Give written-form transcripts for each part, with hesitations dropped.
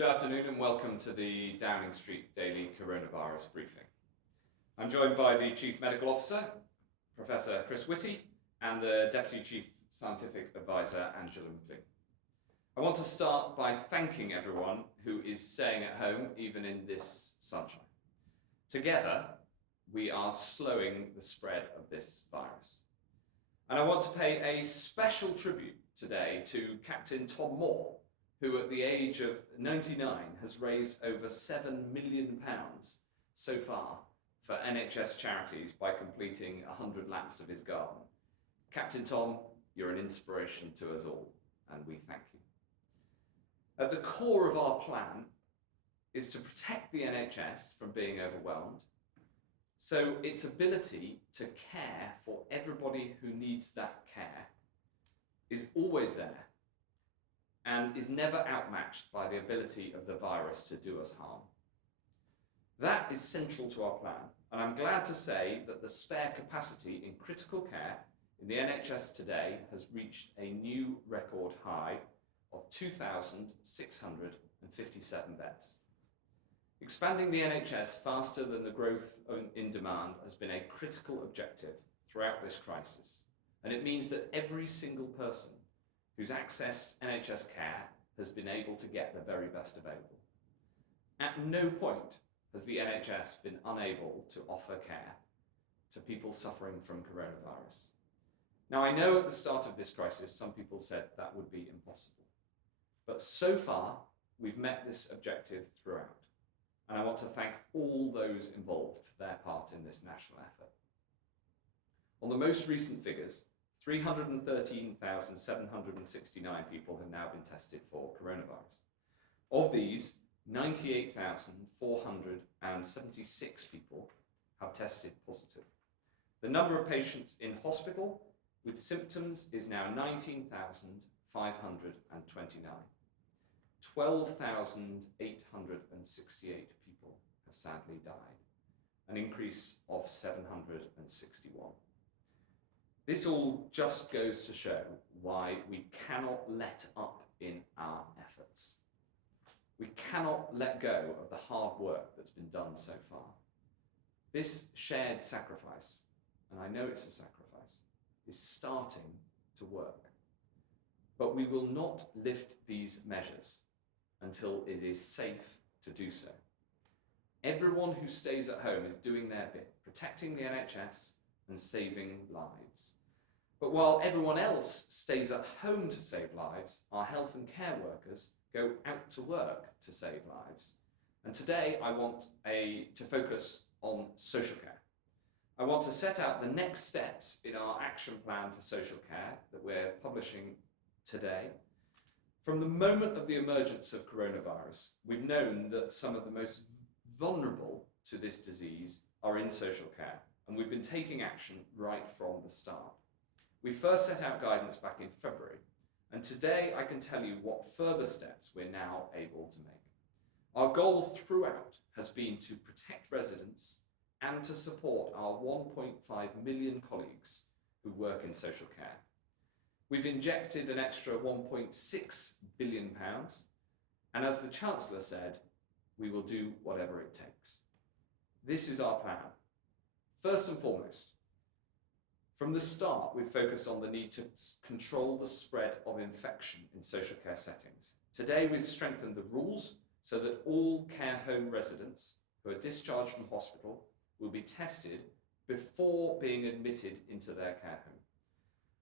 Good afternoon and welcome to the Downing Street Daily Coronavirus Briefing. I'm joined by the Chief Medical Officer, Professor Chris Whitty, and the Deputy Chief Scientific Advisor, Angela McLean. I want to start by thanking everyone who is staying at home, even in this sunshine. Together, we are slowing the spread of this virus. And I want to pay a special tribute today to Captain Tom Moore, who at the age of 99 has raised over £7 million so far for NHS charities by completing 100 laps of his garden. Captain Tom, you're an inspiration to us all, and we thank you. At the core of our plan is to protect the NHS from being overwhelmed, so its ability to care for everybody who needs that care is always there and is never outmatched by the ability of the virus to do us harm. That is central to our plan, and I'm glad to say that the spare capacity in critical care in the NHS today has reached a new record high of 2,657 beds. Expanding the NHS faster than the growth in demand has been a critical objective throughout this crisis, and it means that every single person who's accessed NHS care has been able to get the very best available. At no point has the NHS been unable to offer care to people suffering from coronavirus. Now, I know at the start of this crisis, some people said that would be impossible. But so far, we've met this objective throughout. And I want to thank all those involved for their part in this national effort. On the most recent figures, 313,769 people have now been tested for coronavirus. Of these, 98,476 people have tested positive. The number of patients in hospital with symptoms is now 19,529. 12,868 people have sadly died, an increase of 761. This all just goes to show why we cannot let up in our efforts. We cannot let go of the hard work that's been done so far. This shared sacrifice, and I know it's a sacrifice, is starting to work. But we will not lift these measures until it is safe to do so. Everyone who stays at home is doing their bit, protecting the NHS and saving lives. But while everyone else stays at home to save lives, our health and care workers go out to work to save lives. And today I want to focus on social care. I want to set out the next steps in our action plan for social care that we're publishing today. From the moment of the emergence of coronavirus, we've known that some of the most vulnerable to this disease are in social care, and we've been taking action right from the start. We first set out guidance back in February, and today I can tell you what further steps we're now able to make. Our goal throughout has been to protect residents and to support our 1.5 million colleagues who work in social care. We've injected an extra £1.6 billion, and as the Chancellor said, we will do whatever it takes. This is our plan. First and foremost, from the start, we've focused on the need to control the spread of infection in social care settings. Today, we've strengthened the rules so that all care home residents who are discharged from hospital will be tested before being admitted into their care home.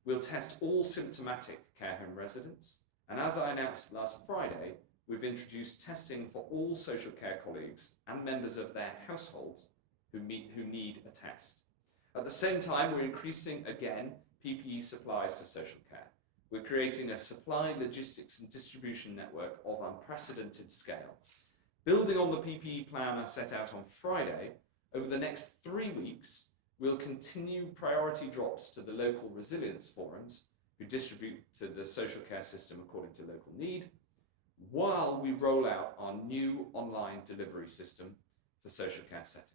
We'll test all symptomatic care home residents, and as I announced last Friday, we've introduced testing for all social care colleagues and members of their households who need a test. At the same time, we're increasing again PPE supplies to social care. We're creating a supply, logistics and distribution network of unprecedented scale. Building on the PPE plan I set out on Friday, over the next 3 weeks, we'll continue priority drops to the local resilience forums who distribute to the social care system according to local need, while we roll out our new online delivery system for social care settings.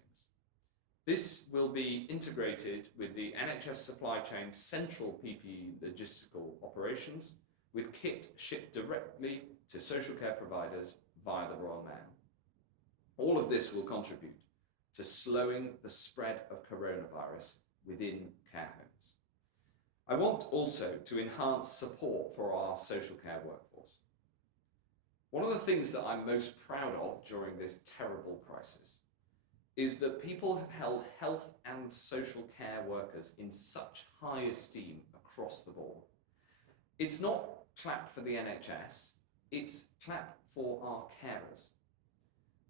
This will be integrated with the NHS supply chain's central PPE logistical operations, with kit shipped directly to social care providers via the Royal Mail. All of this will contribute to slowing the spread of coronavirus within care homes. I want also to enhance support for our social care workforce. One of the things that I'm most proud of during this terrible crisis is that people have held health and social care workers in such high esteem across the board. It's not clap for the NHS, it's clap for our carers.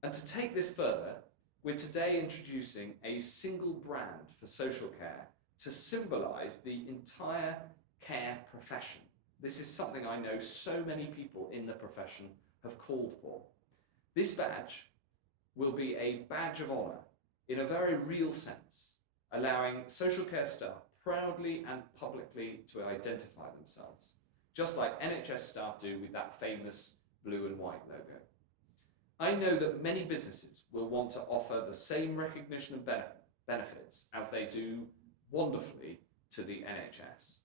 And to take this further, we're today introducing a single brand for social care to symbolise the entire care profession. This is something I know so many people in the profession have called for. This badge will be a badge of honour in a very real sense, allowing social care staff proudly and publicly to identify themselves, just like NHS staff do with that famous blue and white logo. I know that many businesses will want to offer the same recognition and benefits as they do wonderfully to the NHS.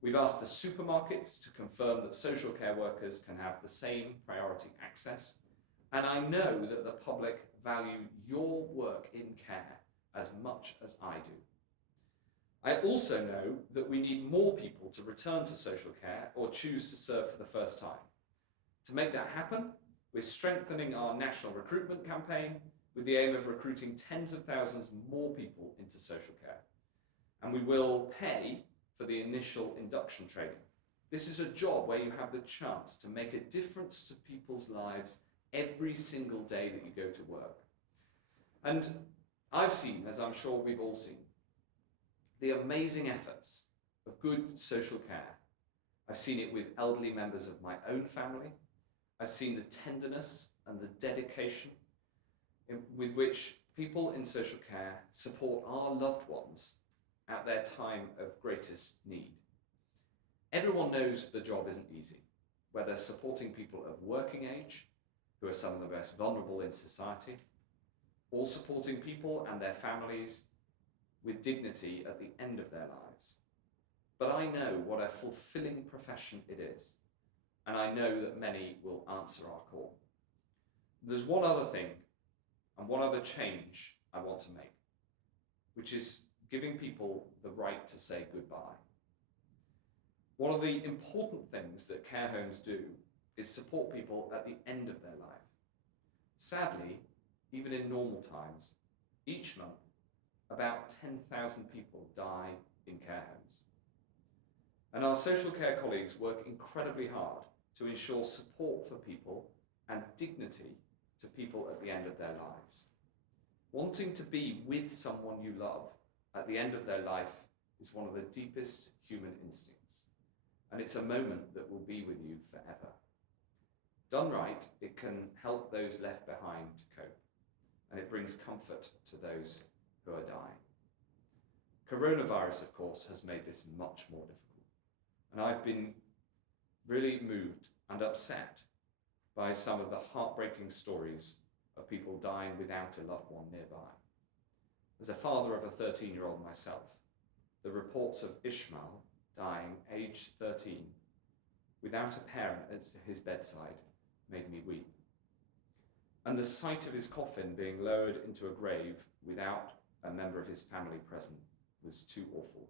We've asked the supermarkets to confirm that social care workers can have the same priority access, and I know that the public value your work in care as much as I do. I also know that we need more people to return to social care or choose to serve for the first time. To make that happen, we're strengthening our national recruitment campaign with the aim of recruiting tens of thousands more people into social care. And we will pay for the initial induction training. This is a job where you have the chance to make a difference to people's lives every single day that you go to work. And I've seen, as I'm sure we've all seen, the amazing efforts of good social care. I've seen it with elderly members of my own family. I've seen the tenderness and the dedication with which people in social care support our loved ones at their time of greatest need. Everyone knows the job isn't easy, whether supporting people of working age, who are some of the most vulnerable in society, or supporting people and their families with dignity at the end of their lives. But I know what a fulfilling profession it is, and I know that many will answer our call. There's one other thing and one other change I want to make, which is giving people the right to say goodbye. One of the important things that care homes do is support people at the end of their life. Sadly, even in normal times, each month, about 10,000 people die in care homes. And our social care colleagues work incredibly hard to ensure support for people and dignity to people at the end of their lives. Wanting to be with someone you love at the end of their life is one of the deepest human instincts, and it's a moment that will be with you forever. Done right, it can help those left behind to cope, and it brings comfort to those who are dying. Coronavirus, of course, has made this much more difficult, and I've been really moved and upset by some of the heartbreaking stories of people dying without a loved one nearby. As a father of a 13-year-old myself, the reports of Ishmael dying aged 13 without a parent at his bedside made me weep. And the sight of his coffin being lowered into a grave without a member of his family present was too awful.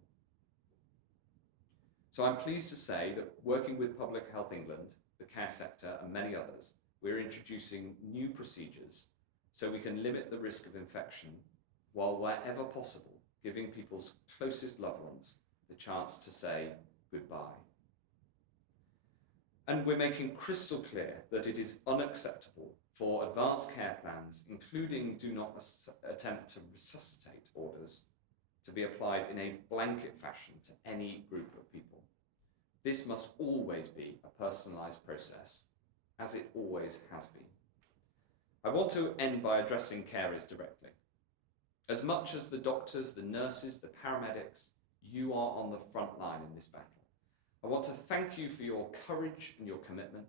So I'm pleased to say that working with Public Health England, the care sector and many others, we're introducing new procedures so we can limit the risk of infection while wherever possible giving people's closest loved ones the chance to say goodbye. And we're making crystal clear that it is unacceptable for advanced care plans, including do not attempt to resuscitate orders, to be applied in a blanket fashion to any group of people. This must always be a personalised process, as it always has been. I want to end by addressing carers directly. As much as the doctors, the nurses, the paramedics, you are on the front line in this battle. I want to thank you for your courage and your commitment,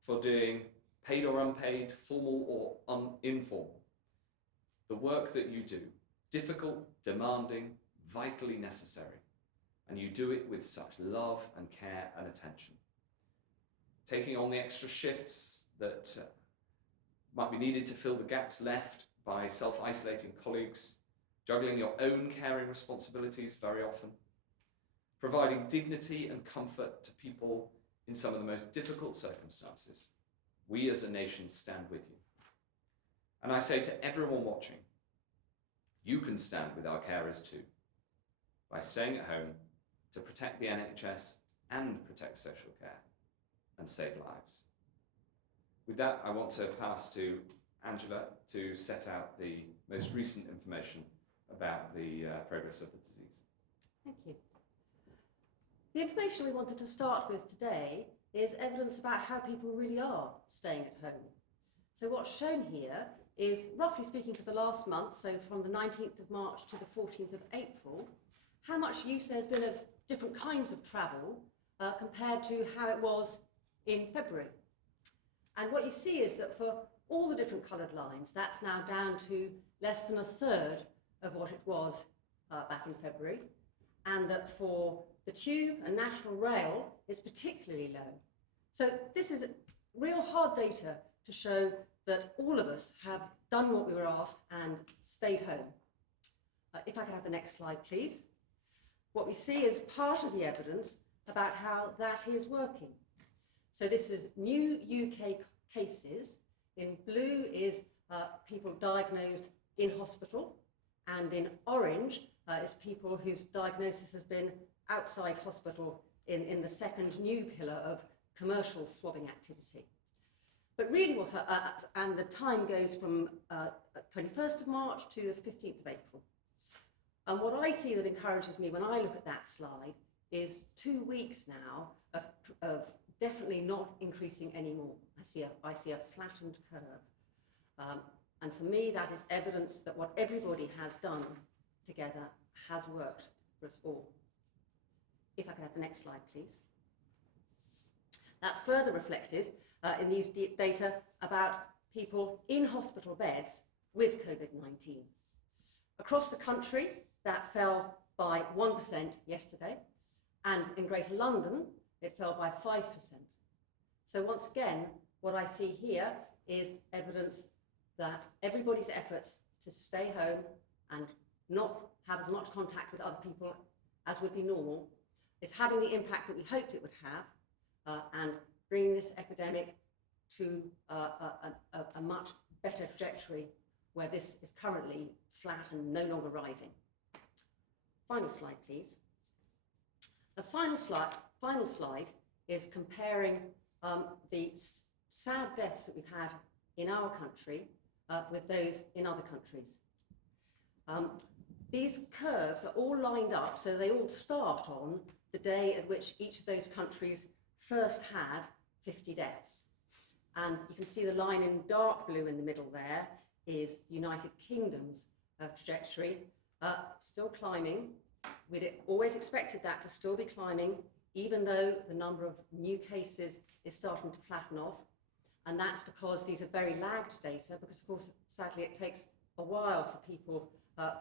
for doing paid or unpaid, formal or informal. The work that you do, difficult, demanding, vitally necessary, and you do it with such love and care and attention. Taking on the extra shifts that might be needed to fill the gaps left by self-isolating colleagues, juggling your own caring responsibilities very often, providing dignity and comfort to people in some of the most difficult circumstances. We as a nation stand with you. And I say to everyone watching, you can stand with our carers too, by staying at home to protect the NHS and protect social care and save lives. With that, I want to pass to Angela to set out the most recent information about the progress of the disease. Thank you. The information we wanted to start with today is evidence about how people really are staying at home. So what's shown here is, roughly speaking, for the last month, so from the 19th of March to the 14th of April, how much use there's been of different kinds of travel compared to how it was in February. And what you see is that for all the different coloured lines, that's now down to less than a third of what it was back in February, and that for the Tube and National Rail, it's particularly low. So this is real hard data to show that all of us have done what we were asked and stayed home. If I could have the next slide, please. What we see is part of the evidence about how that is working. So this is new UK cases. In blue is people diagnosed in hospital, and in orange is people whose diagnosis has been outside hospital in the second new pillar of commercial swabbing activity. But really and the time goes from 21st of March to the 15th of April. And what I see that encourages me when I look at that slide is 2 weeks now of definitely not increasing anymore. I see a flattened curve. And for me, that is evidence that what everybody has done together has worked for us all. If I could have the next slide, please. That's further reflected in these data about people in hospital beds with COVID-19. Across the country, that fell by 1% yesterday, and in Greater London, it fell by 5%. So once again, what I see here is evidence that everybody's efforts to stay home and not have as much contact with other people as would be normal is having the impact that we hoped it would have, and bringing this epidemic to a much better trajectory where this is currently flat and no longer rising. Final slide, please. The final slide is comparing the sad deaths that we've had in our country with those in other countries. These curves are all lined up, so they all start on the day at which each of those countries first had 50 deaths. And you can see the line in dark blue in the middle there is United Kingdom's trajectory, still climbing. We'd always expected that to still be climbing, even though the number of new cases is starting to flatten off. And that's because these are very lagged data, because of course, sadly, it takes a while for people,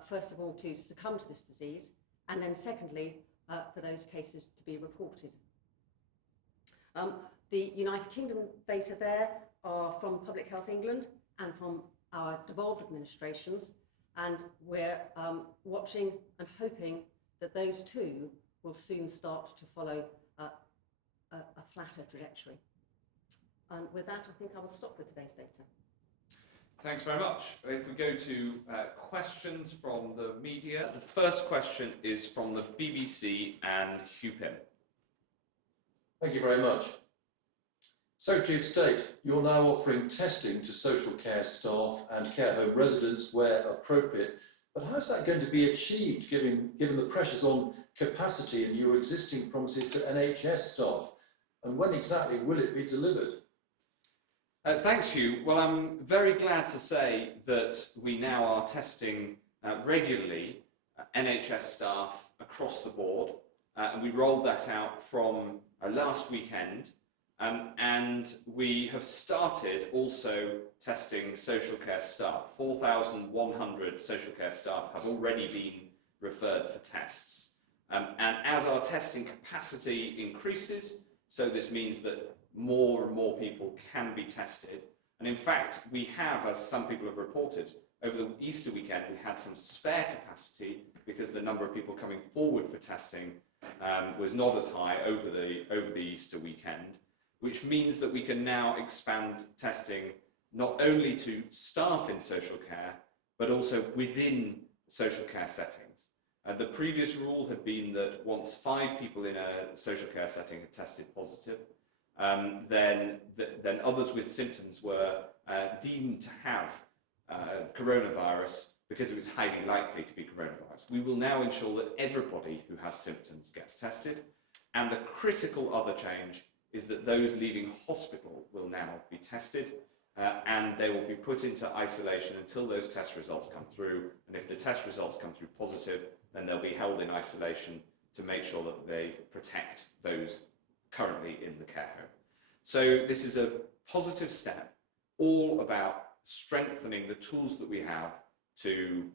first of all, to succumb to this disease, and then secondly, for those cases to be reported. The United Kingdom data there are from Public Health England and from our devolved administrations, and we're watching and hoping that those two will soon start to follow a flatter trajectory. And with that, I think I will stop with today's data. Thanks very much. If we go to questions from the media, the first question is from the BBC and Hugh Pym. Thank you very much. Secretary of State, you're now offering testing to social care staff and care home residents where appropriate, but how's that going to be achieved given the pressures on capacity and your existing promises to NHS staff? And when exactly will it be delivered? Thanks, Hugh. Well, I'm very glad to say that we now are testing regularly NHS staff across the board, and we rolled that out from last weekend. And we have started also testing social care staff. 4,100 social care staff have already been referred for tests. And as our testing capacity increases, so this means that more and more people can be tested, And in fact, we have, as some people have reported, over the Easter weekend, we had some spare capacity because the number of people coming forward for testing was not as high over the Easter weekend, which means that we can now expand testing not only to staff in social care, but also within social care settings. The previous rule had been that once 5 people in a social care setting had tested positive, then others with symptoms were deemed to have coronavirus because it was highly likely to be coronavirus. We will now ensure that everybody who has symptoms gets tested, and the critical other change is that those leaving hospital will now be tested, and they will be put into isolation until those test results come through, and if the test results come through positive, then they'll be held in isolation to make sure that they protect those currently in the care home. So this is a positive step, all about strengthening the tools that we have to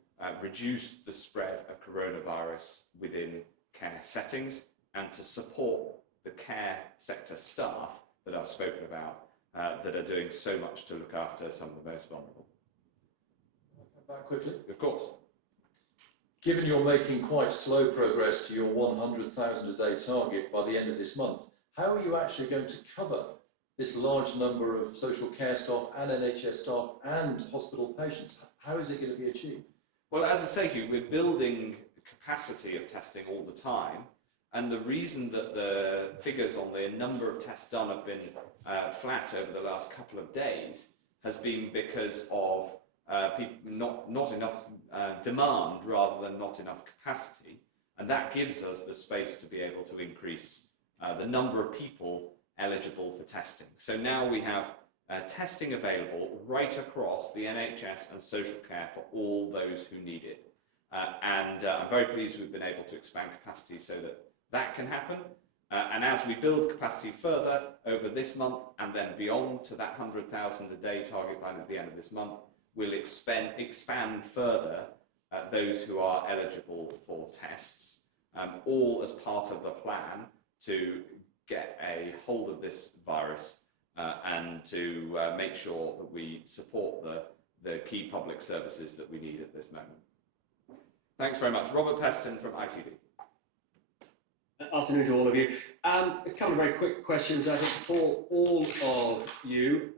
reduce the spread of coronavirus within care settings and to support the care sector staff that I've spoken about that are doing so much to look after some of the most vulnerable. Back quickly. Of course. Given you're making quite slow progress to your 100,000 a day target by the end of this month, how are you actually going to cover this large number of social care staff and NHS staff and hospital patients? How is it going to be achieved? Well, as I say to you, we're building capacity of testing all the time. And the reason that the figures on the number of tests done have been flat over the last couple of days has been because of not enough demand rather than not enough capacity. And that gives us the space to be able to increase the number of people eligible for testing. So now we have testing available right across the NHS and social care for all those who need it. And I'm very pleased we've been able to expand capacity so that that can happen. And as we build capacity further over this month and then beyond to that 100,000 a day target by the end of this month, we'll expand further those who are eligible for tests, all as part of the plan to get a hold of this virus and to make sure that we support the key public services that we need at this moment. Thanks very much. Robert Peston from ITV. Afternoon to all of you. A couple of very quick questions, I think, for all of you.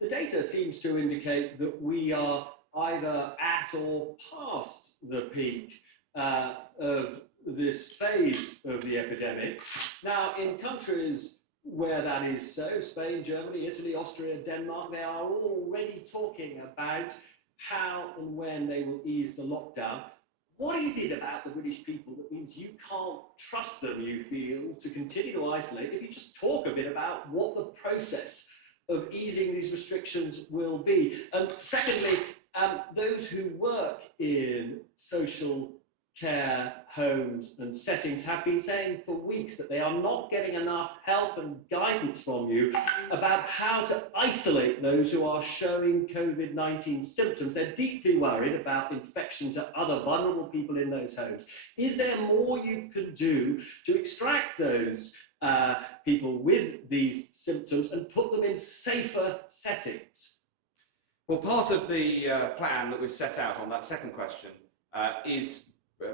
The data seems to indicate that we are either at or past the peak of this phase of the epidemic. Now, in countries where that is so, Spain, Germany, Italy, Austria, Denmark, they are already talking about how and when they will ease the lockdown. What is it about the British people that means you can't trust them, you feel, to continue to isolate? If you just talk a bit about what the process of easing these restrictions will be. And secondly, those who work in social care homes and settings have been saying for weeks that they are not getting enough help and guidance from you about how to isolate those who are showing COVID-19 symptoms. They're deeply worried about infection to other vulnerable people in those homes. Is there more you can do to extract those people with these symptoms and put them in safer settings? Well, part of the plan that we've set out on that second question is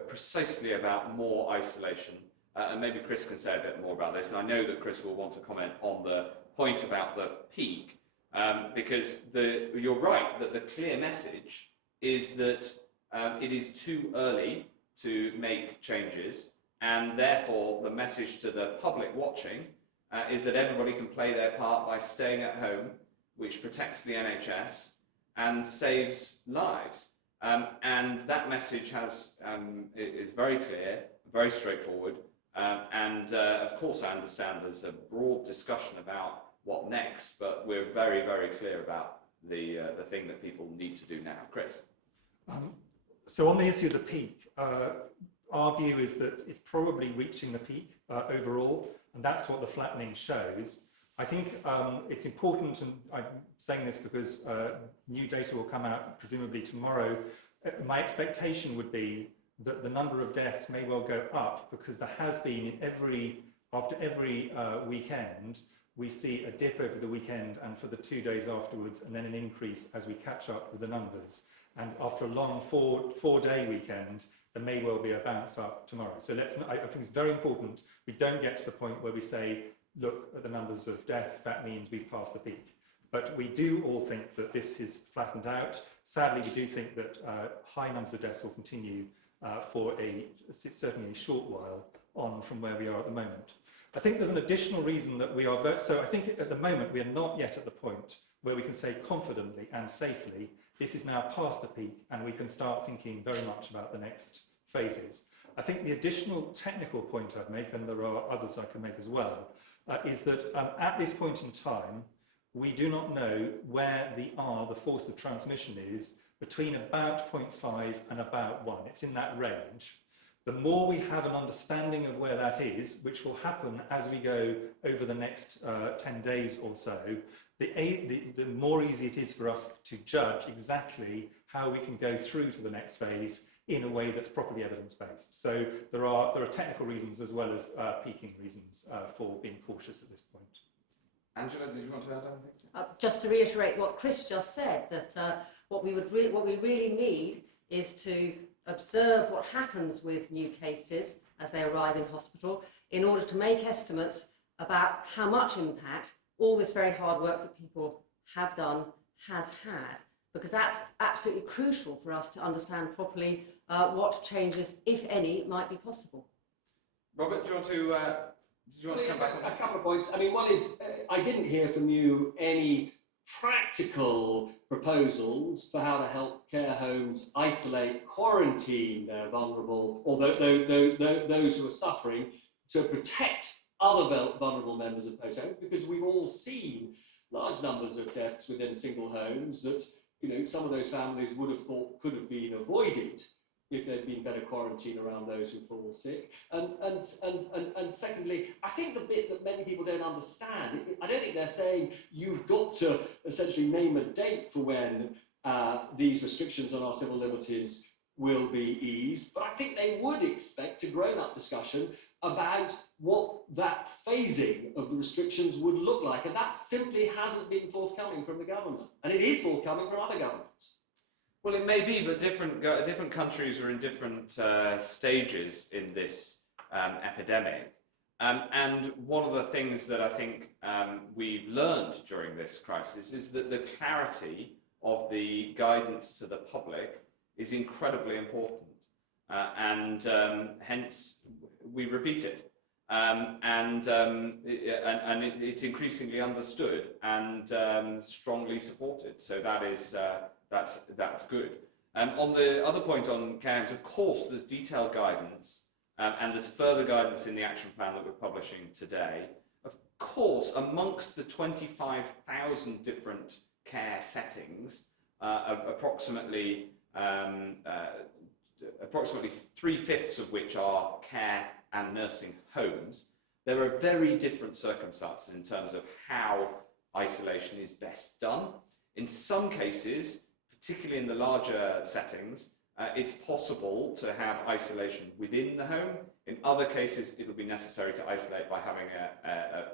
precisely about more isolation, and maybe Chris can say a bit more about this, and I know that Chris will want to comment on the point about the peak, because you're right that the clear message is that it is too early to make changes, and therefore the message to the public watching is that everybody can play their part by staying at home, which protects the NHS and saves lives. And that message is very clear, very straightforward, and of course I understand there's a broad discussion about what next, but we're very, very clear about the thing that people need to do now. Chris? So on the issue of the peak, our view is that it's probably reaching the peak overall, and that's what the flattening shows. I think it's important, and I'm saying this because new data will come out presumably tomorrow. My expectation would be that the number of deaths may well go up because there has been after every weekend we see a dip over the weekend and for the 2 days afterwards, and then an increase as we catch up with the numbers. And after a long four-day weekend, there may well be a bounce up tomorrow. So I think it's very important we don't get to the point where we say, look at the numbers of deaths, that means we've passed the peak. But we do all think that this is flattened out. Sadly, we do think that high numbers of deaths will continue for certainly a short while on from where we are at the moment. I think there's an additional reason that we are, so I think at the moment we are not yet at the point where we can say confidently and safely, this is now past the peak and we can start thinking very much about the next phases. I think the additional technical point I'd make, and there are others I can make as well, is that at this point in time, we do not know where the R, the force of transmission, is between about 0.5 and about 1. It's in that range. The more we have an understanding of where that is, which will happen as we go over the next 10 days or so, the more easy it is for us to judge exactly how we can go through to the next phase in a way that's properly evidence-based. So there are technical reasons as well as peaking reasons for being cautious at this point. Angela, did you want to add anything? Just to reiterate what Chris just said, that what we really need is to observe what happens with new cases as they arrive in hospital in order to make estimates about how much impact all this very hard work that people have done has had, because that's absolutely crucial for us to understand properly what changes, if any, might be possible. Robert, do you want to come back on that? A couple of points. I mean, one is, I didn't hear from you any practical proposals for how to help care homes isolate, quarantine their vulnerable, or those who are suffering, to protect other vulnerable members of those homes, because we've all seen large numbers of deaths within single homes that, you know, some of those families would have thought could have been avoided if there'd been better quarantine around those who fall sick. And secondly, I think the bit that many people don't understand, I don't think they're saying you've got to essentially name a date for when these restrictions on our civil liberties will be eased, but I think they would expect a grown-up discussion about what that phasing of the restrictions would look like, and that simply hasn't been forthcoming from the government, and it is forthcoming from other governments. Well, it may be, but different countries are in different stages in this epidemic. And one of the things that I think we've learned during this crisis is that the clarity of the guidance to the public is incredibly important. And hence we repeat it. And it's increasingly understood and strongly supported. So that is that's good. On the other point on care homes, of course, there's detailed guidance and there's further guidance in the action plan that we're publishing today. Of course, amongst the 25,000 different care settings, approximately 3/5 of which are care and nursing homes, there are very different circumstances in terms of how isolation is best done. In some cases, particularly in the larger settings, it's possible to have isolation within the home. In other cases, it'll be necessary to isolate by having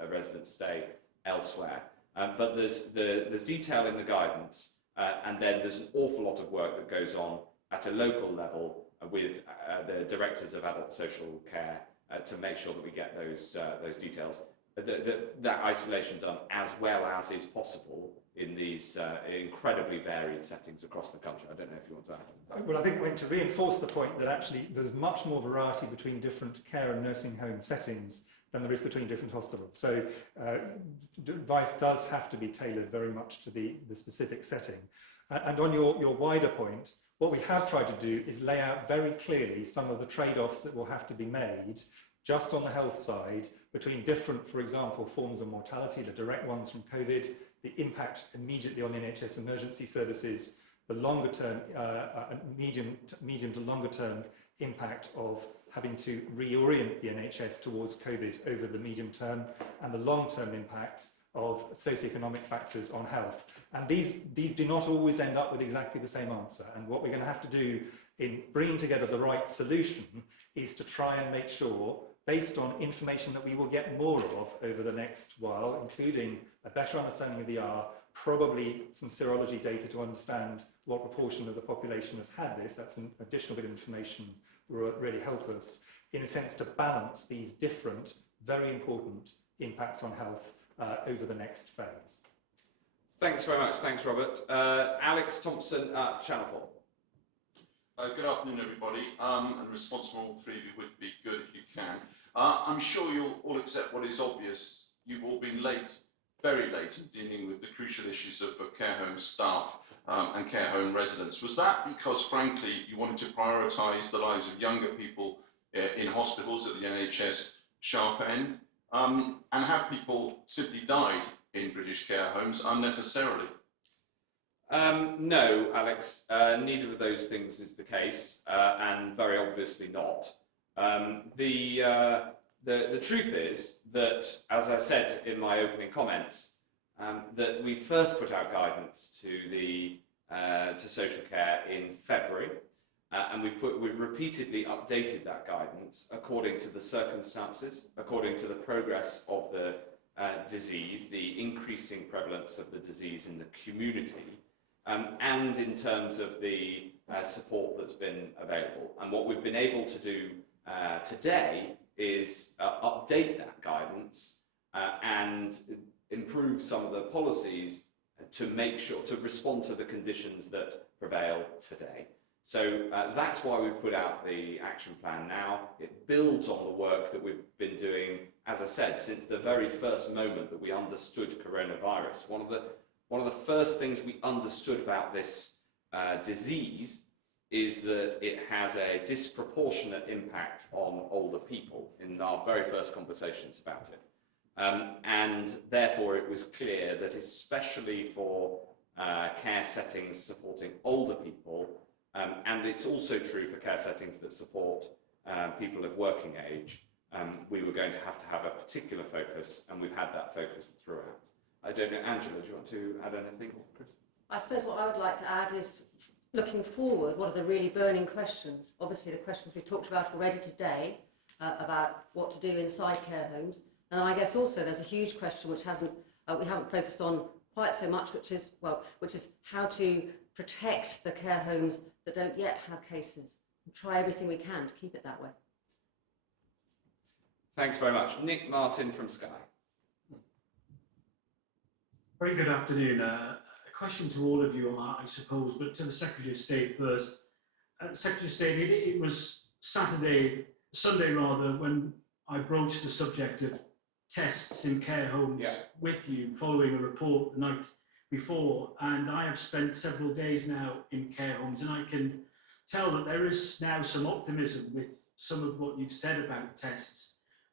a resident stay elsewhere. But there's detail in the guidance, and then there's an awful lot of work that goes on at a local level with the directors of adult social care to make sure that we get those details, that isolation done as well as is possible in these incredibly varied settings across the country. I don't know if you want to add. Well, I think to reinforce the point that actually there's much more variety between different care and nursing home settings than there is between different hospitals. So advice does have to be tailored very much to the specific setting. And on your wider point, what we have tried to do is lay out very clearly some of the trade-offs that will have to be made just on the health side between different, for example, forms of mortality, the direct ones from COVID, the impact immediately on the NHS emergency services, the longer term, medium to longer term impact of having to reorient the NHS towards COVID over the medium term, and the long-term impact of socioeconomic factors on health. And these do not always end up with exactly the same answer. And what we're going to have to do in bringing together the right solution is to try and make sure, based on information that we will get more of over the next while, including a better understanding of the R, probably some serology data to understand what proportion of the population has had this. That's an additional bit of information that will really help us, in a sense, to balance these different, very important impacts on health over the next phase. Thanks very much. Thanks, Robert. Alex Thompson at Channel 4. Good afternoon, everybody. And responsible, all three of you would be good if you can. I'm sure you'll all accept what is obvious. You've all been late, very late, in dealing with the crucial issues of care home staff and care home residents. Was that because, frankly, you wanted to prioritise the lives of younger people in hospitals at the NHS sharp end? And have people simply died in British care homes unnecessarily? No, Alex, neither of those things is the case, and very obviously not. The truth is that, as I said in my opening comments, that we first put out guidance to social care in February, and we've repeatedly updated that guidance according to the circumstances, according to the progress of the disease, the increasing prevalence of the disease in the community, and in terms of the support that's been available. And what we've been able to do today is update that guidance and improve some of the policies to make sure to respond to the conditions that prevail today. So that's why we've put out the action plan now. It builds on the work that we've been doing, as I said, since the very first moment that we understood coronavirus. One of the first things we understood about this disease is that it has a disproportionate impact on older people in our very first conversations about it. And therefore it was clear that especially for care settings supporting older people, and it's also true for care settings that support people of working age, we were going to have a particular focus, and we've had that focus throughout. I don't know, Angela, do you want to add anything, Chris? I suppose what I would like to add is, looking forward, what are the really burning questions? Obviously the questions we talked about already today, about what to do inside care homes. And I guess also there's a huge question which we haven't focused on quite so much, which is how to protect the care homes that don't yet have cases. And try everything we can to keep it that way. Thanks very much. Nick Martin from Sky. Very good afternoon. A question to all of you, I suppose, but to the Secretary of State first. Secretary of State, it was Sunday rather, when I broached the subject of tests in care homes with you following a report the night before, and I have spent several days now in care homes, and I can tell that there is now some optimism with some of what you've said about tests.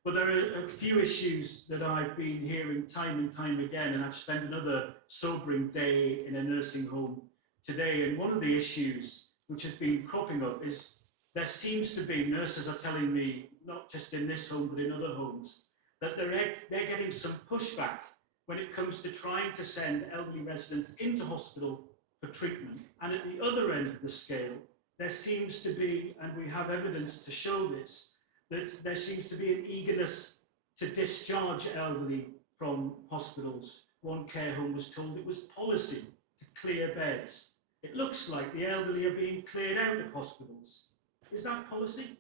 But there are a few issues that I've been hearing time and time again, and I've spent another sobering day in a nursing home today. And one of the issues which has been cropping up is there seems to be, nurses are telling me, not just in this home but in other homes, that they're getting some pushback when it comes to trying to send elderly residents into hospital for treatment. And at the other end of the scale, there seems to be, and we have evidence to show this, that there seems to be an eagerness to discharge elderly from hospitals. One care home was told it was policy to clear beds. It looks like the elderly are being cleared out of hospitals. Is that policy?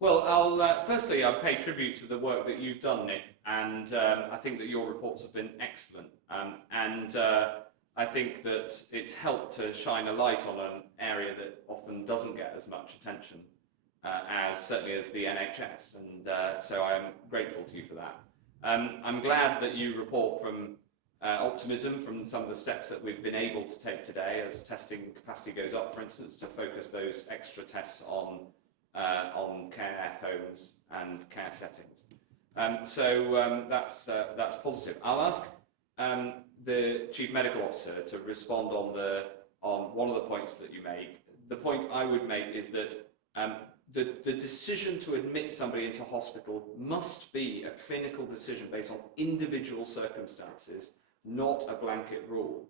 Well, firstly, I pay tribute to the work that you've done, Nick, and I think that your reports have been excellent. And I think that it's helped to shine a light on an area that often doesn't get as much attention certainly as the NHS, and so I'm grateful to you for that. I'm glad that you report from optimism from some of the steps that we've been able to take today as testing capacity goes up, for instance, to focus those extra tests on care homes and care settings. So that's positive. I'll ask the Chief Medical Officer to respond on one of the points that you make. The point I would make is that the decision to admit somebody into hospital must be a clinical decision based on individual circumstances, not a blanket rule.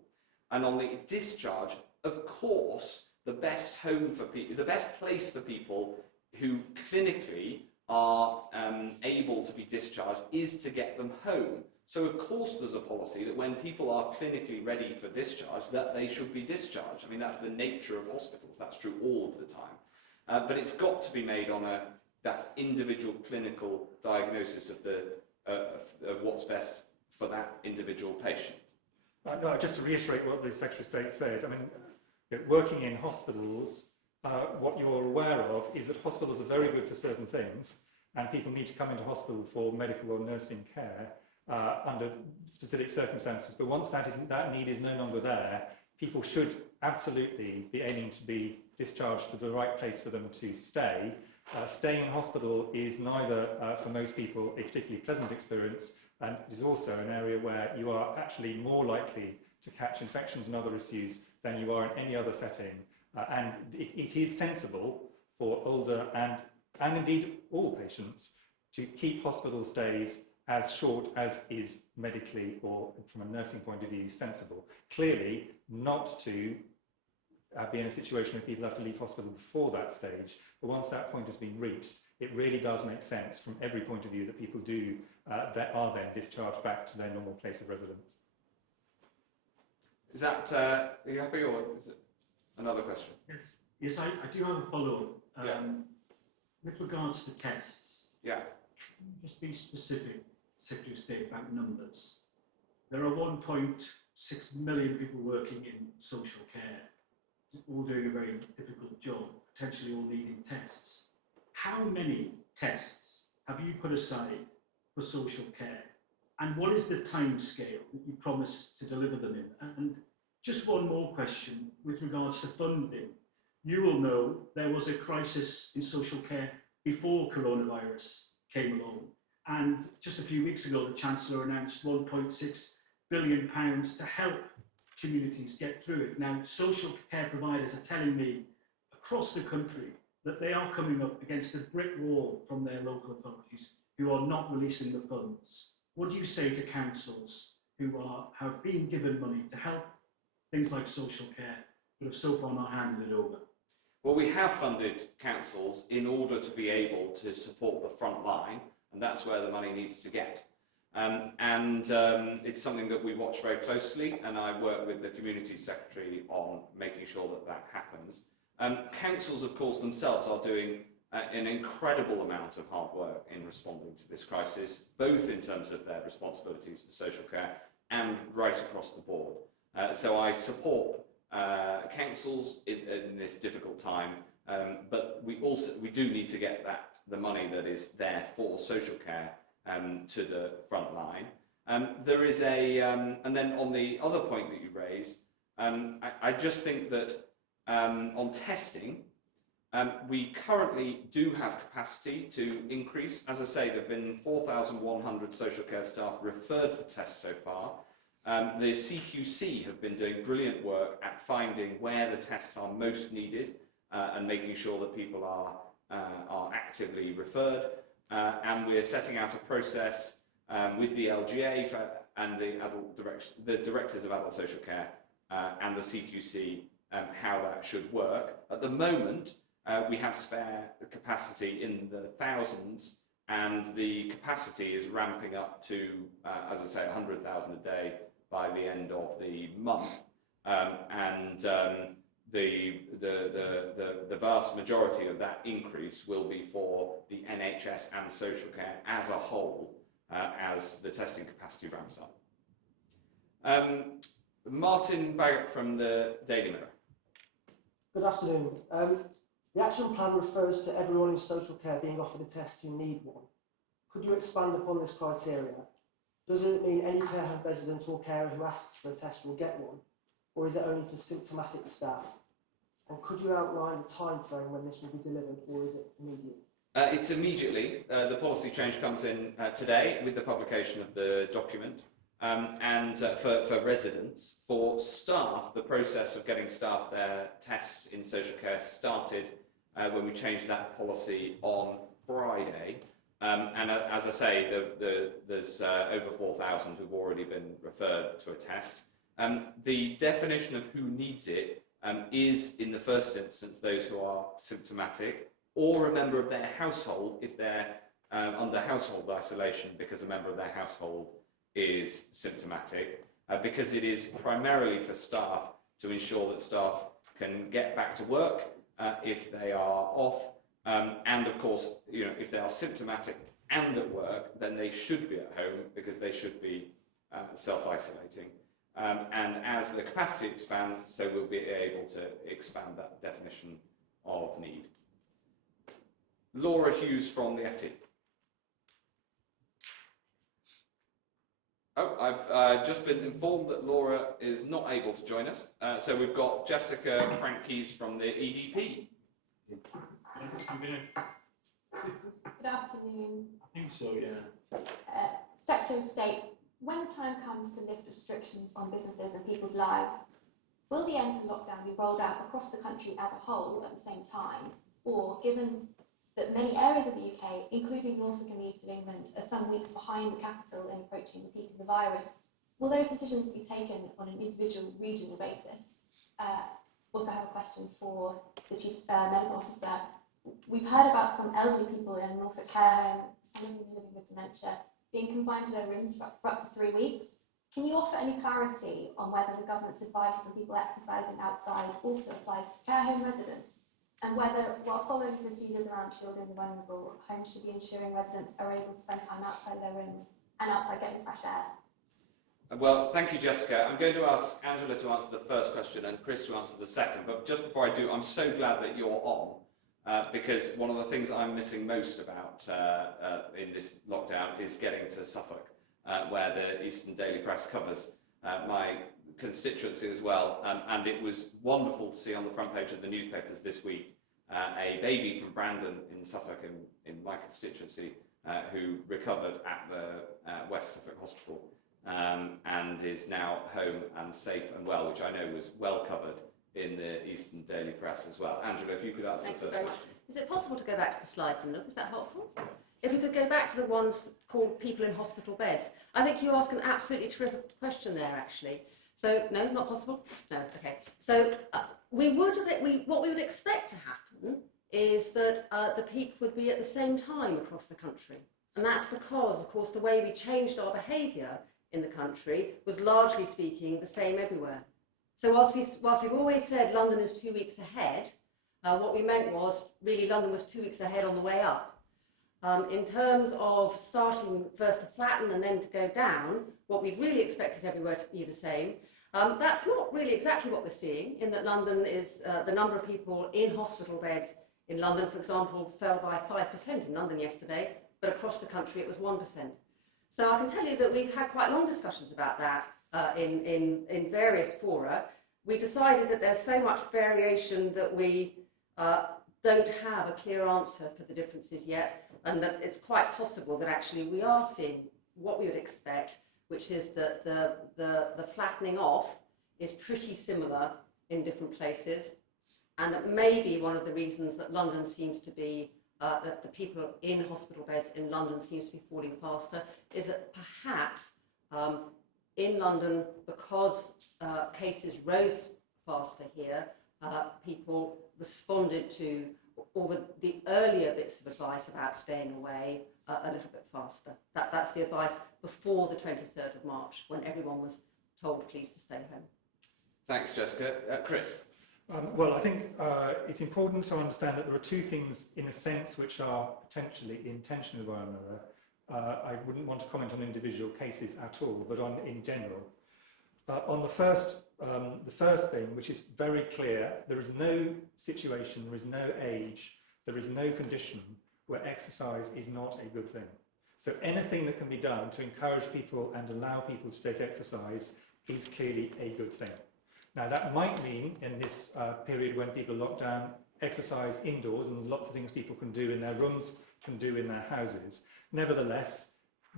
And on the discharge, of course, the best home for people, the best place for people who clinically are able to be discharged is to get them home. So of course there's a policy that when people are clinically ready for discharge, that they should be discharged. I mean, that's the nature of hospitals. That's true all of the time. But it's got to be made on that individual clinical diagnosis of what's best for that individual patient. No, just to reiterate what the Secretary of State said, I mean, working in hospitals, what you're aware of is that hospitals are very good for certain things, and people need to come into hospital for medical or nursing care under specific circumstances. But once that need is no longer there, people should absolutely be aiming to be discharged to the right place for them to stay. Staying in hospital is neither, for most people, a particularly pleasant experience, and it is also an area where you are actually more likely to catch infections and other issues than you are in any other setting. And it is sensible for older and indeed all patients to keep hospital stays as short as is medically or from a nursing point of view sensible. Clearly not to be in a situation where people have to leave hospital before that stage, but once that point has been reached, it really does make sense from every point of view that people that are then discharged back to their normal place of residence. Is that, are you happy, or is it another question? Yes, I do have a follow-up. Yeah. With regards to tests, Yeah. can you just be specific, Secretary of State, about numbers? There are 1.6 million people working in social care, all doing a very difficult job, potentially all needing tests. How many tests have you put aside for social care? And what is the time scale that you promise to deliver them in? And just one more question with regards to funding. You will know there was a crisis in social care before coronavirus came along. And just a few weeks ago, the Chancellor announced £1.6 billion to help communities get through it. Now, social care providers are telling me across the country that they are coming up against a brick wall from their local authorities who are not releasing the funds. What do you say to councils who have been given money to help things like social care, but have so far not handed it over? Well, we have funded councils in order to be able to support the front line, and that's where the money needs to get. It's something that we watch very closely, and I work with the Community Secretary on making sure that that happens. Councils, of course, themselves are doing an incredible amount of hard work in responding to this crisis, both in terms of their responsibilities for social care and right across the board. So I support councils in this difficult time, but we do need to get the money that is there for social care to the front line. There is and then on the other point that you raised, I just think that on testing, we currently do have capacity to increase. As I say, there have been 4,100 social care staff referred for tests so far. The CQC have been doing brilliant work at finding where the tests are most needed and making sure that people are actively referred. And we're setting out a process with the LGA and the directors of adult social care and the CQC how that should work. At the moment, we have spare capacity in the thousands, and the capacity is ramping up to, as I say, 100,000 a day by the end of the month. The vast majority of that increase will be for the NHS and social care as a whole, as the testing capacity ramps up. Martin Baggett from the Daily Mirror. Good afternoon. The action plan refers to everyone in social care being offered a test who need one. Could you expand upon this criteria? Does it mean any care home resident or carer who asks for a test will get one? Or is it only for symptomatic staff? And could you outline the time frame when this will be delivered, or is it immediate? It's immediately. The policy change comes in today with the publication of the document. For residents, for staff, the process of getting staff their tests in social care started when we changed that policy on Friday. As I say, there's over 4,000 who've already been referred to a test. The definition of who needs it is, in the first instance, those who are symptomatic or a member of their household if they're under household isolation because a member of their household is symptomatic, because it is primarily for staff to ensure that staff can get back to work if they are off, and of course, if they are symptomatic and at work, then they should be at home because they should be self-isolating. And as the capacity expands, so we'll be able to expand that definition of need. Laura Hughes from the FT. Oh, I've just been informed that Laura is not able to join us. So we've got Jessica Frankies from the EDP. Good afternoon. I think so, yeah. Secretary of State, when the time comes to lift restrictions on businesses and people's lives, will the end to lockdown be rolled out across the country as a whole at the same time? Or, given that many areas of the UK, including Norfolk and the east of England, are some weeks behind the capital in approaching the peak of the virus, will those decisions be taken on an individual regional basis? Also have a question for the Chief Medical Officer. We've heard about some elderly people in a Norfolk care home, some of them living with dementia, being confined to their rooms for up to 3 weeks. Can you offer any clarity on whether the government's advice on people exercising outside also applies to care home residents? And whether, while following procedures around children and vulnerable, homes should be ensuring residents are able to spend time outside their rooms and outside getting fresh air? Well, thank you, Jessica. I'm going to ask Angela to answer the first question and Chris to answer the second. But just before I do, I'm so glad that you're on, because one of the things I'm missing most about in this lockdown is getting to Suffolk, where the Eastern Daily Press covers my constituency as well. And it was wonderful to see on the front page of the newspapers this week a baby from Brandon in Suffolk, in my constituency, who recovered at the West Suffolk Hospital. And is now home and safe and well, which I know was well covered in the Eastern Daily Press as well. Angela, if you could answer the first question. Is it possible to go back to the slides and look? Is that helpful? If we could go back to the ones called people in hospital beds. I think you asked an absolutely terrific question there, actually. So, no, not possible? No, okay. So, what we would expect to happen is that the peak would be at the same time across the country. And that's because, of course, the way we changed our behaviour in the country was largely speaking the same everywhere. So whilst we've always said London is 2 weeks ahead, what we meant was really London was 2 weeks ahead on the way up. In terms of starting first to flatten and then to go down, what we'd really expect is everywhere to be the same. That's not really exactly what we're seeing, in that London is, the number of people in hospital beds in London, for example, fell by 5% in London yesterday, but across the country it was 1%. So I can tell you that we've had quite long discussions about that in various fora. We decided that there's so much variation that we don't have a clear answer for the differences yet, and that it's quite possible that actually we are seeing what we would expect, which is that the flattening off is pretty similar in different places, and that maybe one of the reasons that London seems to be that the people in hospital beds in London seems to be falling faster is that perhaps in London, because cases rose faster here, people responded to all the earlier bits of advice about staying away a little bit faster. That's the advice before the 23rd of March, when everyone was told please to stay home. Thanks, Jessica. Chris? Well, I think it's important to understand that there are two things, in a sense, which are potentially in tension with one another. I wouldn't want to comment on individual cases at all, but in general. On the first thing, which is very clear, there is no situation, there is no age, there is no condition where exercise is not a good thing. So anything that can be done to encourage people and allow people to take exercise is clearly a good thing. Now, that might mean, in this period when people lock down, exercise indoors, and there's lots of things people can do in their rooms, can do in their houses. Nevertheless,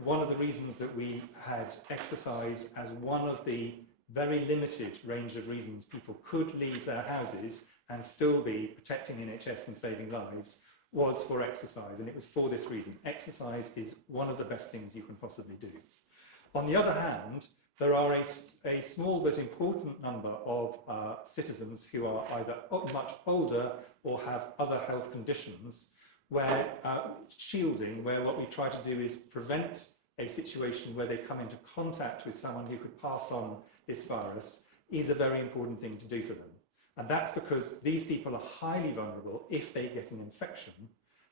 one of the reasons that we had exercise as one of the very limited range of reasons people could leave their houses and still be protecting the NHS and saving lives was for exercise, and it was for this reason. Exercise is one of the best things you can possibly do. On the other hand, there are a small but important number of citizens who are either much older or have other health conditions where shielding, where what we try to do is prevent a situation where they come into contact with someone who could pass on this virus, is a very important thing to do for them. And that's because these people are highly vulnerable, if they get an infection,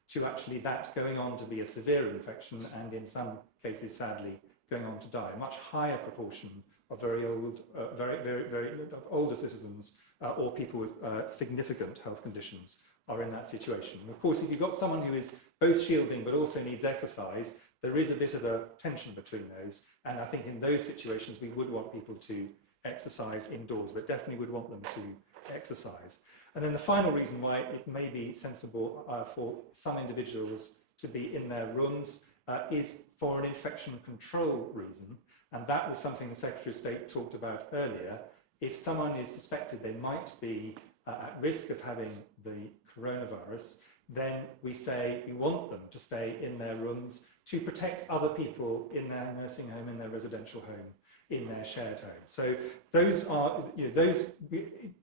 to actually that going on to be a severe infection and in some cases, sadly, going on to die. A much higher proportion of very old, very older citizens or people with significant health conditions are in that situation. And of course, if you've got someone who is both shielding but also needs exercise, there is a bit of a tension between those. And I think in those situations, we would want people to exercise indoors, but definitely would want them to exercise. And then the final reason why it may be sensible for some individuals to be in their rooms is for an infection control reason. And that was something the Secretary of State talked about earlier. If someone is suspected they might be at risk of having the coronavirus, then we say we want them to stay in their rooms to protect other people in their nursing home, in their residential home, in their shared home. So those are, those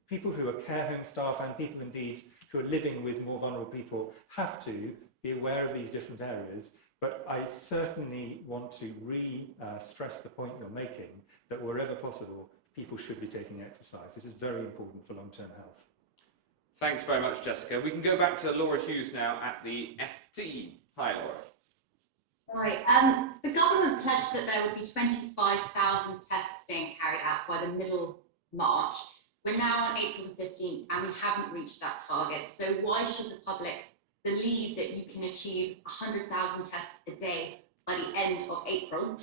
people who are care home staff and people indeed who are living with more vulnerable people have to be aware of these different areas. But I certainly want to stress the point you're making that wherever possible, people should be taking exercise. This is very important for long-term health. Thanks very much, Jessica. We can go back to Laura Hughes now at the FT. Hi, Laura. Right. The government pledged that there would be 25,000 tests being carried out by the middle of March. We're now on April the 15th and we haven't reached that target. So why should the public believe that you can achieve 100,000 tests a day by the end of April?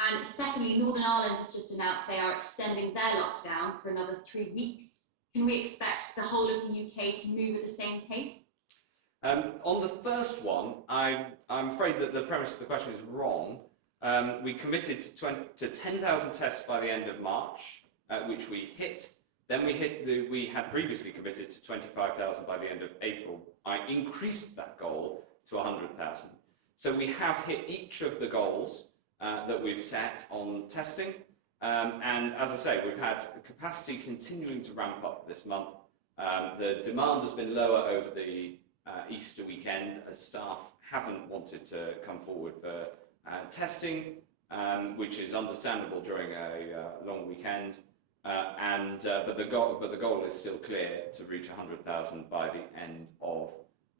And secondly, Northern Ireland has just announced they are extending their lockdown for another 3 weeks. Can we expect the whole of the UK to move at the same pace? On the first one, I'm afraid that the premise of the question is wrong. We committed to 10,000 tests by the end of March, which we hit. Then we had previously committed to 25,000 by the end of April. I increased that goal to 100,000. So we have hit each of the goals that we've set on testing. And as I say, we've had capacity continuing to ramp up this month. The demand has been lower over the Easter weekend as staff haven't wanted to come forward for testing, which is understandable during a long weekend. But the goal is still clear to reach 100,000 by the end of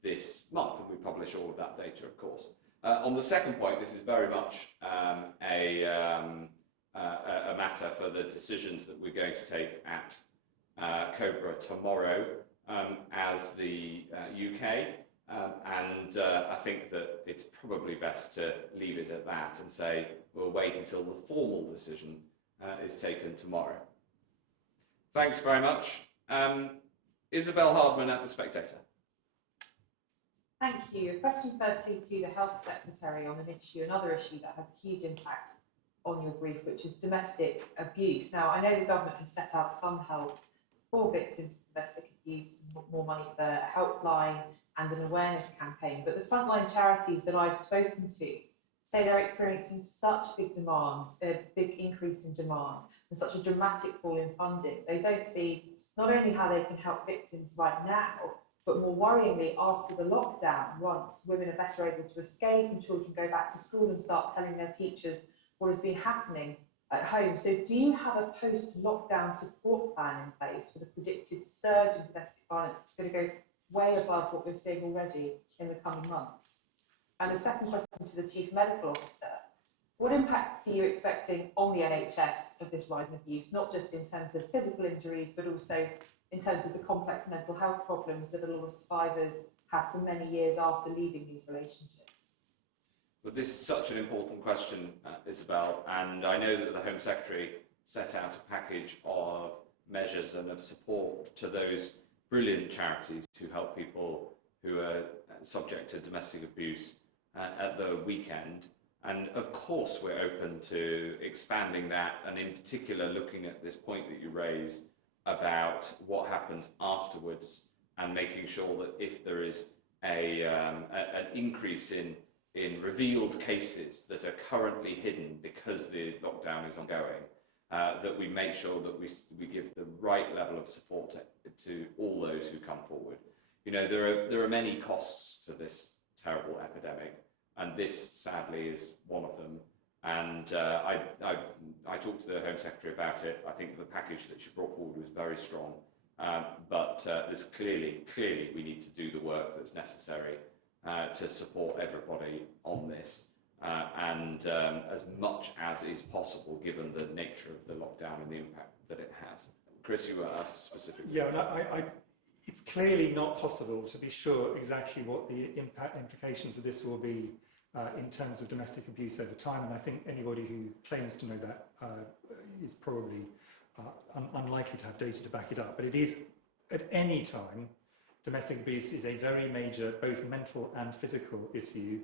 this month, and we publish all of that data, of course. On the second point, this is very much a matter for the decisions that we're going to take at COBRA tomorrow as the UK, and I think that it's probably best to leave it at that and say we'll wait until the formal decision is taken tomorrow. Thanks very much. Isabel Hardman at The Spectator. Thank you. A question firstly to the Health Secretary on another issue that has a huge impact on your brief, which is domestic abuse. Now, I know the government has set out some help for victims of domestic abuse, more money for a helpline and an awareness campaign, but the frontline charities that I've spoken to say they're experiencing such big demand, a big increase in demand, and such a dramatic fall in funding. They don't see not only how they can help victims right now, but more worryingly, after the lockdown, once women are better able to escape and children go back to school and start telling their teachers what has been happening at home. So do you have a post-lockdown support plan in place for the predicted surge in domestic violence that's going to go way above what we're seeing already in the coming months? And a second question to the Chief Medical Officer. What impact are you expecting on the NHS of this rise in abuse, not just in terms of physical injuries, but also in terms of the complex mental health problems that a lot of survivors have for many years after leaving these relationships? Well, this is such an important question, Isabel, and I know that the Home Secretary set out a package of measures and of support to those brilliant charities to help people who are subject to domestic abuse at the weekend. And of course, we're open to expanding that, and in particular, looking at this point that you raise about what happens afterwards and making sure that if there is an increase in revealed cases that are currently hidden because the lockdown is ongoing, that we make sure that we give the right level of support to all those who come forward. You know, there are many costs to this terrible epidemic, and this sadly is one of them. And I talked to the Home Secretary about it. I think the package that she brought forward was very strong, but there's clearly we need to do the work that's necessary to support everybody on this, and as much as is possible given the nature of the lockdown and the impact that it has. Chris, you were asked specifically. Yeah, and it's clearly not possible to be sure exactly what the implications of this will be in terms of domestic abuse over time, and I think anybody who claims to know that is probably unlikely to have data to back it up. But it is, at any time, domestic abuse is a very major, both mental and physical issue,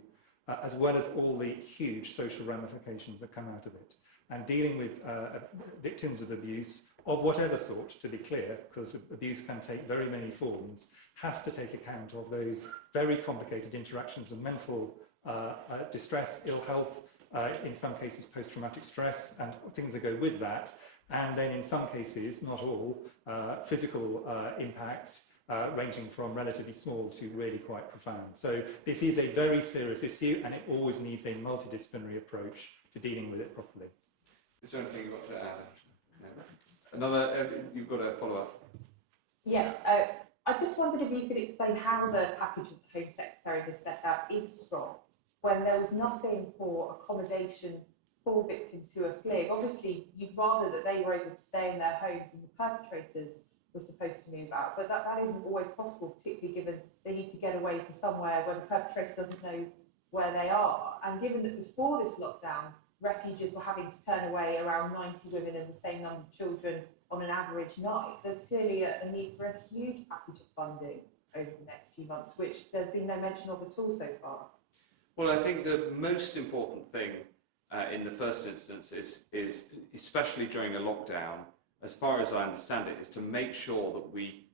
as well as all the huge social ramifications that come out of it. And dealing with victims of abuse, of whatever sort, to be clear, because abuse can take very many forms, has to take account of those very complicated interactions of mental distress, ill health, in some cases post-traumatic stress and things that go with that, and then in some cases, not all, physical impacts ranging from relatively small to really quite profound. So this is a very serious issue, and it always needs a multidisciplinary approach to dealing with it properly. Is there anything you've got to add? Another, you've got a follow-up. Yes, I just wondered if you could explain how the package that the Home Secretary has set out is strong when there was nothing for accommodation for victims who are fleeing. Obviously, you'd rather that they were able to stay in their homes and the perpetrators were supposed to move out, but that isn't always possible, particularly given they need to get away to somewhere where the perpetrator doesn't know where they are. And given that before this lockdown, refugees were having to turn away around 90 women and the same number of children on an average night, there's clearly a need for a huge package of funding over the next few months, which there's been no mention of at all so far. Well, I think the most important thing in the first instance is, especially during a lockdown, as far as I understand it, is to make sure that we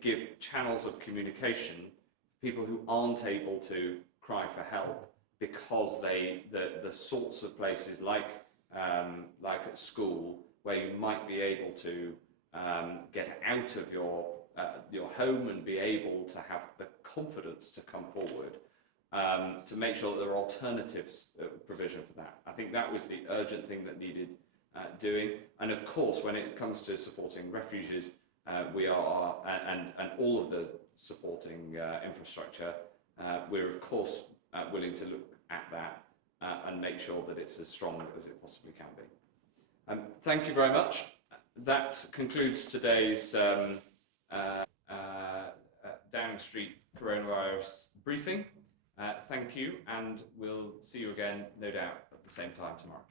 give channels of communication to people who aren't able to cry for help, because the sorts of places like at school, where you might be able to get out of your home and be able to have the confidence to come forward, to make sure that there are alternatives provision for that. I think that was the urgent thing that needed doing. And of course, when it comes to supporting refugees, we are, and all of the supporting infrastructure, we're of course willing to look at that and make sure that it's as strong as it possibly can be. Thank you very much. That concludes today's Downing Street coronavirus briefing. Thank you, and we'll see you again, no doubt, at the same time tomorrow.